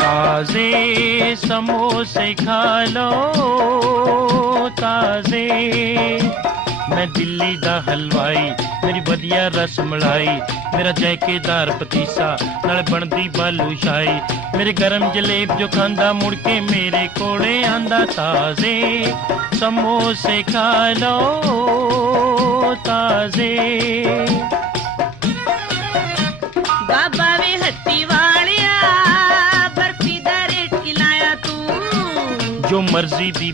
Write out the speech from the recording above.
ताजे समोसे खा लो ताजे। मैं दिल्ली दा हलवाई, मेरी वधिया रस मलाई, मेरा जायकेदार पतीसा नाल बनदी बालूशाही। मेरे गरम जलेब जो खांदा मुड़ के मेरे कोले आंदा। ताजे समोसे खा लो ताजे। बाबा वे हट्टी वालिया बर्फी दा रेट की लाया तू। जो मर्जी दी